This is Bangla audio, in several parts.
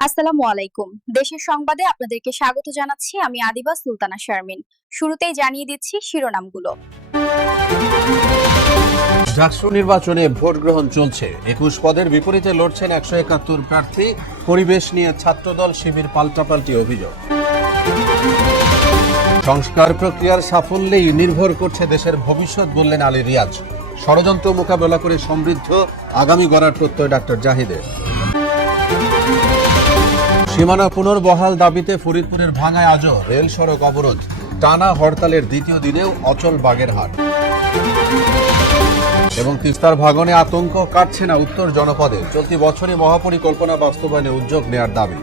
আসসালামু আলাইকুম। দেশের সংবাদে আপনাদেরকে স্বাগত জানাচ্ছি। আমি আদিবা সুলতানা শারমিন। শুরুতেই জানিয়ে দিচ্ছি শিরোনামগুলো। ডাকসু নির্বাচনে ভোট গ্রহণ চলছে। ২১ পদের বিপরীতে লড়ছেন ১৭১ প্রার্থী। পরিবেশ নিয়ে ছাত্রদল শিবির পাল্টাপাল্টি অভিযোগ। সংস্কার প্রক্রিয়ার সাফল্যেই নির্ভর করছে দেশের ভবিষ্যৎ বললেন আলী রিয়াজ। ষড়যন্ত্র মোকাবেলা করে সমৃদ্ধ আগামী গড়ার প্রত্যয় ডাক্তার জাহিদের। সীমানা পুনর্বহাল দাবিতে ফরিদপুরের ভাঙায় আজও রেল সড়ক অবরোধ। টানা হরতালের দ্বিতীয় দিনেও অচল বাগেরহাট। এবং তিস্তার ভাঙনে আতঙ্ক কাটছে না উত্তর জনপদে। চলতি বছরে মহাপরিকল্পনা বাস্তবায়নে উদ্যোগ নেয়ার দাবি।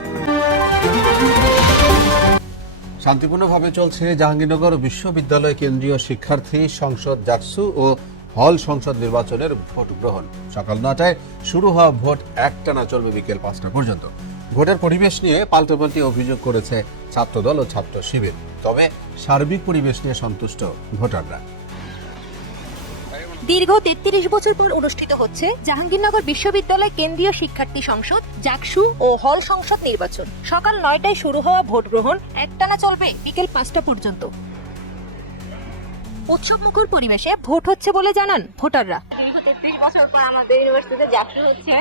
শান্তিপূর্ণভাবে চলছে জাহাঙ্গীরনগর বিশ্ববিদ্যালয় কেন্দ্রীয় শিক্ষার্থী সংসদ জাকসু ও হল সংসদ নির্বাচনের ভোট গ্রহণ। সকাল ৯টায় শুরু হওয়া ভোট একটানা চলবে বিকেল ৫টা পর্যন্ত। ভোটের পরিবেশ নিয়ে পাল্টাপাল্টি অভিযোগ করেছে ছাত্রদল ও ছাত্র শিবির। তবে সার্বিক পরিবেশ নিয়ে সন্তুষ্ট ভোটাররা। দীর্ঘ ৩৩ বছর পর অনুষ্ঠিত হচ্ছে জাহাঙ্গীরনগর বিশ্ববিদ্যালয় কেন্দ্রীয় শিক্ষার্থী সংসদ জাকসু ও হল সংসদ নির্বাচন। সকাল ৯টায় শুরু হওয়া ভোট গ্রহণ একটানা চলবে বিকেল ৫টা পর্যন্ত। উৎসবমুখর পরিবেশে ভোট হচ্ছে বলে জানান ভোটাররা। দীর্ঘ ৩৩ বছর পর আমাদের ইউনিভার্সিটিতে জাকসু হচ্ছে,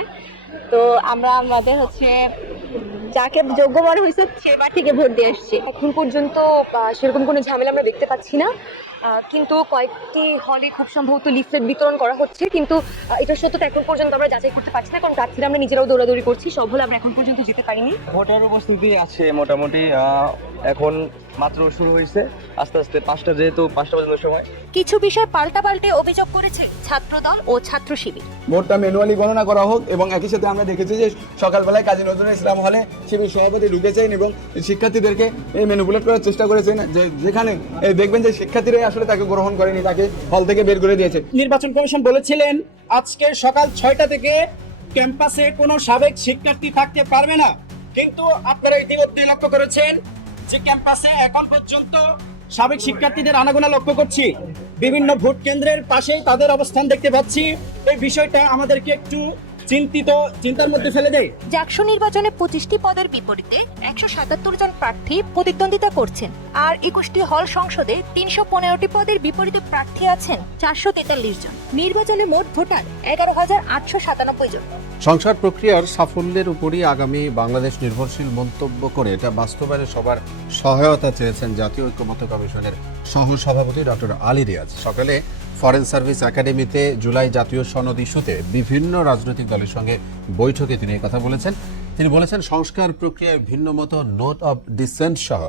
তো আমাদের যাকে যোগ্য মনে হয়েছে সেবার থেকে ভোট দিয়ে আসছি। এখন পর্যন্ত সেরকম কোনো ঝামেলা আমরা দেখতে পাচ্ছি না, কিন্তু কয়েকটি হলে খুব সম্ভবত লিফলেট বিতরণ করা হচ্ছে, কিন্তু এটার সত্যতা এখন পর্যন্ত আমরা যাচাই করতে পারছি না, কারণ প্রার্থীরা আমরা নিজেরাও দৌড়াদৌড়ি করছি। সব হলে আমরা এখন পর্যন্ত যেতে পারিনি। ভোটার উপস্থিতি আছে মোটামুটি, এখন মাত্র শুরু হয়েছে। আস্তে আস্তে ৫টা, যেহেতু ৫টা পর্যন্ত সময়। কিছু বিষয় পাল্টাপাল্টে অভিযোগ করেছে ছাত্রদল ও ছাত্র শিবির। ভোটটা ম্যানুয়ালি গণনা করা হোক, এবং একই সাথে আমরা দেখেছি যে সকালবেলায় কাজী নজরুল ইসলাম হলে শিবির সভাপতি ঢুকেছেন এবং শিক্ষার্থীদেরকে ম্যানিপুলেট করার চেষ্টা করেছেন, যে যেখানে দেখবেন যে শিক্ষার্থীরাই আসলে তাকে গ্রহণ করেনি, তাকে হল থেকে বের করে দিয়েছে। নির্বাচন কমিশন বলেছিলেন আজকে সকাল ৬টা থেকে ক্যাম্পাসে কোনো সাবেক শিক্ষার্থী থাকতে পারবে না, কিন্তু আপনারা ইতিমধ্যে লক্ষ্য করেছেন যে ক্যাম্পাসে এখন পর্যন্ত সাবেক শিক্ষার্থীদের আনাগোনা লক্ষ্য করছি। বিভিন্ন ভোট কেন্দ্রের পাশেই তাদের অবস্থান দেখতে পাচ্ছি। এই বিষয়টা আমাদেরকে একটু চিন্তার মধ্যে ফেলে দেয়। জাকসু নির্বাচনে ২৫টি পদের বিপরীতে ১৭৭ জন প্রার্থী প্রতিদ্বন্দ্বিতা করছেন, আর ২১টি হল সংসদে ৩১৫টি পদের বিপরীতে প্রার্থী আছেন ৪৪৩ জন। নির্বাচনে মোট ভোটার ১১,৮৯৭ জন। সংস্কার প্রক্রিয়ার সাফল্যের উপরই আগামী বাংলাদেশ নির্ভরশীল মন্তব্য করে এটা বাস্তবায়নে সবার সহায়তা চেয়েছেন জাতীয় ঐক্যমত্য কমিশনের সহসভাপতি ডক্টর আলী রিয়াজ। সকালে ফরেন সার্ভিস একাডেমিতে জুলাই জাতীয় সনদ ইস্যুতে বিভিন্ন রাজনৈতিক দলের সঙ্গে বৈঠকে তিনি কথা বলেছেন। তিনি বলেছেন, সংস্কার প্রক্রিয়ায় ভিন্নমত, নোট অব ডিসেন্ট সহ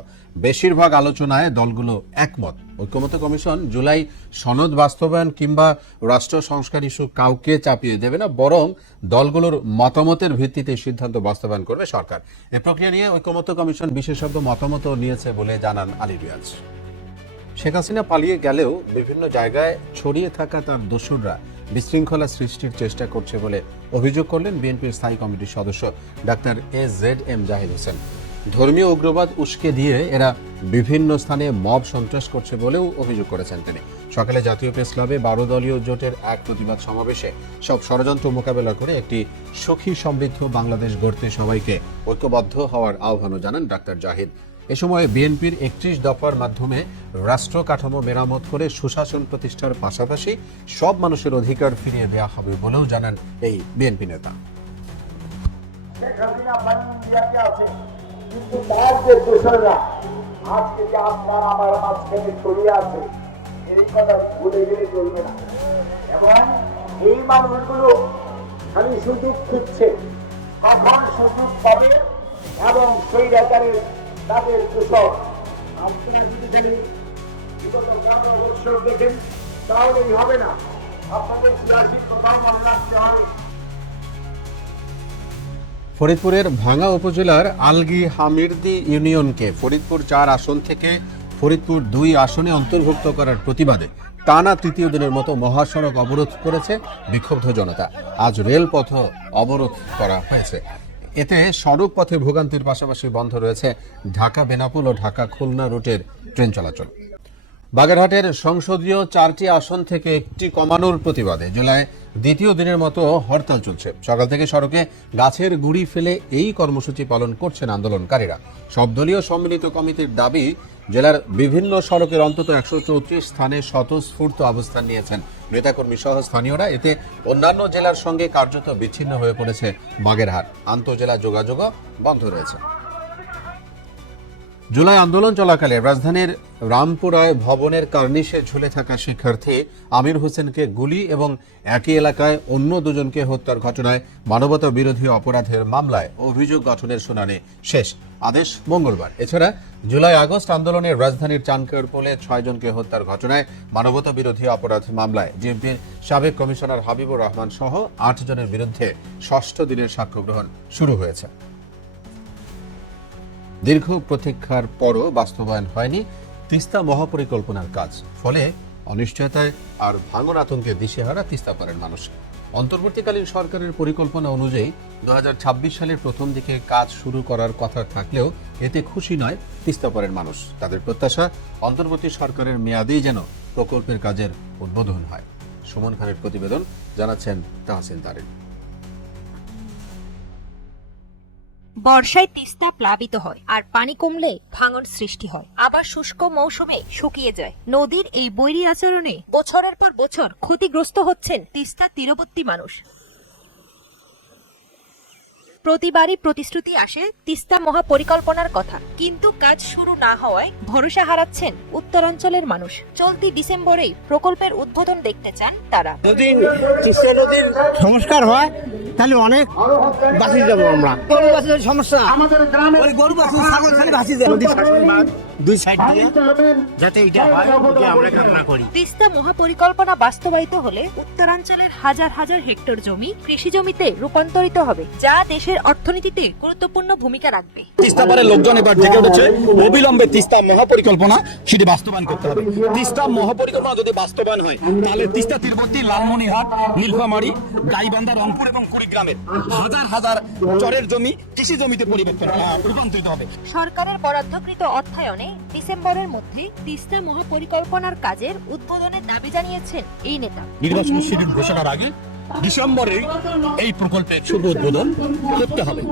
বেশিরভাগ আলোচনায় দলগুলো একমত। ঐক্যমত্য কমিশন জুলাই সনদ বাস্তবায়ন কিংবা রাষ্ট্র সংস্কার ইস্যু কাউকে চাপিয়ে দেবে না, বরং দলগুলোর মতামতের ভিত্তিতে সিদ্ধান্ত বাস্তবায়ন করবে সরকার। এই প্রক্রিয়া নিয়ে ঐক্যমত্য কমিশন বিশেষজ্ঞ মতামত নিয়েছে বলে জানান আলী রিয়াজ। শেখ হাসিনা পালিয়ে গেলেও বিভিন্ন জায়গায় ছড়িয়ে থাকা তার দোসররা বিশৃঙ্খলা সৃষ্টির চেষ্টা করছে বলে অভিযোগ করলেন বিএনপির স্থায়ী কমিটির সদস্য ডাক্তার AZM জাহিদ হোসেন। ধর্মীয় উগ্রবাদ উস্কে দিয়ে এরা বিভিন্ন স্থানে মব সন্ত্রাস করছে বলেও অভিযোগ করেছেন তিনি। সকালে জাতীয় প্রেস ক্লাবে ১২ দলীয় জোটের এক প্রতিবাদ সমাবেশে সব ষড়যন্ত্র মোকাবেলা করে একটি সুখী সমৃদ্ধ বাংলাদেশ গড়তে সবাইকে ঐক্যবদ্ধ হওয়ার আহ্বানও জানান ডাক্তার জাহিদ। এ সময় বিএনপির ৩১ দফার মাধ্যমে রাষ্ট্র কাঠামো মেরামত করে সুশাসন প্রতিষ্ঠার পাশাপাশি সব মানুষের অধিকার ফিরিয়ে দেওয়া হবে বলেও জানান এই বিএনপি নেতা। কিন্তু তার যে দোষরা আজকে যে আপনার আমার মাঝখানে ছড়িয়ে আছে, এই কথা ভুলে গেলে চলবে না। এবং এই মানুষগুলো খালি সুযোগ খুঁজছে, কখন সুযোগ পাবে, এবং সেই ব্যাপারে তাদের কৃষক আপনারা যদি খালি বিগত ১৫ বছর দেখেন তাহলেই হবে না, আপনাদের সিয়াসি কোথাও মনে রাখতে হবে। ফরিদপুরের ভাঙ্গা উপজেলার আলগি হামিরদি ইউনিয়নকে ফরিদপুর ৪ আসন থেকে ফরিদপুর ২ আসনে অন্তর্ভুক্ত করার প্রতিবাদে টানা তৃতীয় দিনের মতো মহাসড়ক অবরোধ করেছে বিক্ষুব্ধ জনতা। আজ রেলপথ অবরোধ করা হয়েছে। এতে সড়ক পথে ভোগান্তির পাশাপাশি বন্ধ রয়েছে ঢাকা বেনাপোল ও ঢাকা খুলনা রুটের ট্রেন চলাচল। বাগেরহাটের সংসদীয় 4টি আসন থেকে একটি কমানোর প্রতিবাদে জুলাই দ্বিতীয় দিনের মতো হরতাল চলছে। সকাল থেকে সড়কে গাছের গুঁড়ি ফেলে এই কর্মসূচি পালন করছেন আন্দোলনকারীরা। সব দলীয় সম্মিলিত কমিটির দাবি, জেলার বিভিন্ন সড়কের অন্তত 134 স্থানে স্বতঃস্ফূর্ত অবস্থান নিয়েছেন নেতাকর্মী সহ স্থানীয়রা। এতে অন্যান্য জেলার সঙ্গে কার্যত বিচ্ছিন্ন হয়ে পড়েছে বাগেরহাট। আন্তঃজেলা যোগাযোগও বন্ধ রয়েছে। জুলাই আন্দোলন চলাকালে রাজধানীর রামপুরায় ভবনের কার্নিশে ঝুলে থাকা শিক্ষার্থী আমির হোসেনকে গুলি এবং একই এলাকায় অন্য দুজনকে হত্যার ঘটনায় মানবতা বিরোধী অপরাধের মামলায় অভিযোগ গঠনের শুনানি শেষ। আদেশ মঙ্গলবার। এছাড়া জুলাই আগস্ট আন্দোলনের রাজধানীর চানখারপুলে 6 জনকে হত্যার ঘটনায় মানবতা বিরোধী অপরাধ মামলায় ডিএমপির সাবেক কমিশনার হাবিবুর রহমান সহ 8 জনের বিরুদ্ধে 6ষ্ঠ দিনের সাক্ষ্য গ্রহণ শুরু হয়েছে। দীর্ঘ প্রতীক্ষার পরও বাস্তবায়ন হয়নি তিস্তা মহাপরিকল্পনার কাজ। ফলে অনিশ্চয়তায় আর ভাঙন আতঙ্কে দিশেহারা তিস্তাপাড়ের মানুষ। অন্তর্বর্তীকালীন সরকারের পরিকল্পনা অনুযায়ী 2026 সালের প্রথম দিকে কাজ শুরু করার কথা থাকলেও এতে খুশি নয় তিস্তাপাড়ের মানুষ। তাদের প্রত্যাশা, অন্তর্বর্তী সরকারের মেয়াদেই যেন প্রকল্পের কাজের উদ্বোধন হয়। সুমন খানের প্রতিবেদন, জানাচ্ছেন তাহসিন তারিন। বর্ষায় তিস্তা প্লাবিত হয় আর পানি কমলে ভাঙন সৃষ্টি হয়, আবার শুষ্ক মৌসুমে শুকিয়ে যায়। নদীর এই বৈরী আচরণে বছরের পর বছর ক্ষতিগ্রস্ত হচ্ছেন তিস্তা তীরবর্তী মানুষ। প্রতিবারই প্রতিশ্রুতি আসে তিস্তা মহাপরিকল্পনার কথা, কিন্তু কাজ শুরু না হওয়ায় ভরসা হারাচ্ছেন উত্তরাঞ্চলের মানুষ। চলতি ডিসেম্বরেই প্রকল্পের উদ্বোধন দেখতে চান তারা। যদি তিস্তা নদীর সংস্কার হয় তাহলে অনেক বাঁচি যাবো আমরা। গরু বাঁচির সমস্যা, ওই গরু বাঁচি ছাগল খালি বাঁচি যায় নদী দুই সাইড দিয়ে, যাতে এটা হয় এটা আমরা কামনা করি। তিস্তা মহাপরিকল্পনা বাস্তবায়িত হলে উত্তরাঞ্চলের হাজার হাজার হেক্টর জমি কৃষি জমিতে রূপান্তরিত হবে, যা দেশের অর্থনীতিতে গুরুত্বপূর্ণ ভূমিকা রাখবে। তিস্তাপাড়ের লোকজন এবার জেগে উঠেছে, অবিলম্বে তিস্তা মহাপরিকল্পনা সেটি বাস্তবায়ন করতে হবে। তিস্তা মহাপরিকল্পনা যদি বাস্তবায়ন হয় তাহলে তিস্তা তীরবর্তী লালমনিরহাট, নীলফামারী, গাইবান্ধা, রংপুর এবং কুড়িগ্রামের হাজার হাজার চরের জমি কৃষি জমিতে রূপান্তরিত হবে। সরকারের বরাদ্দকৃত অর্থায়নে ডিসেম্বরের মধ্যে তিস্তা মহাপরিকল্পনার কাজের উদ্বোধনের দাবি জানিয়েছেন এই নেতা। নির্বাচন শিডিউল ঘোষণার আগে ডিসেম্বরে এই প্রকল্পের শুভ উদ্বোধন করতে হবে।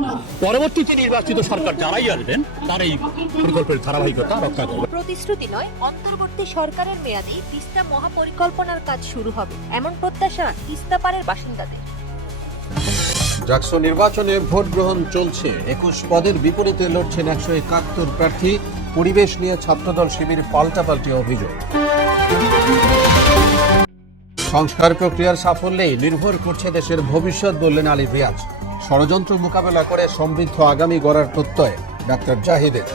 পরবর্তীতে নির্বাচিত সরকার যারাই আসবেন তারা এই প্রকল্পের ধারাবাহিকতা রক্ষা করবে। প্রতিশ্রুতি নয়, অন্তর্বর্তী সরকারের মেয়াদে তিস্তা মহাপরিকল্পনার কাজ শুরু হবে, এমন প্রত্যাশা তিস্তাপাড়ের বাসিন্দাদের। জাকসু নির্বাচনে ভোট গ্রহণ চলছে। 21 পদের বিপরীতে লড়ছেন 171 প্রার্থী। পরিবেশ নিয়ে ছাত্রদল শিবির পাল্টাপাল্টি অভিযোগ। সংস্কার প্রক্রিয়ার সাফল্যেই নির্ভর করছে দেশের ভবিষ্যৎ, বললেন আলী রিয়াজ। ষড়যন্ত্র মোকাবেলা করে সমৃদ্ধ আগামী গড়ার প্রত্যয় ডাক্তার জাহিদের।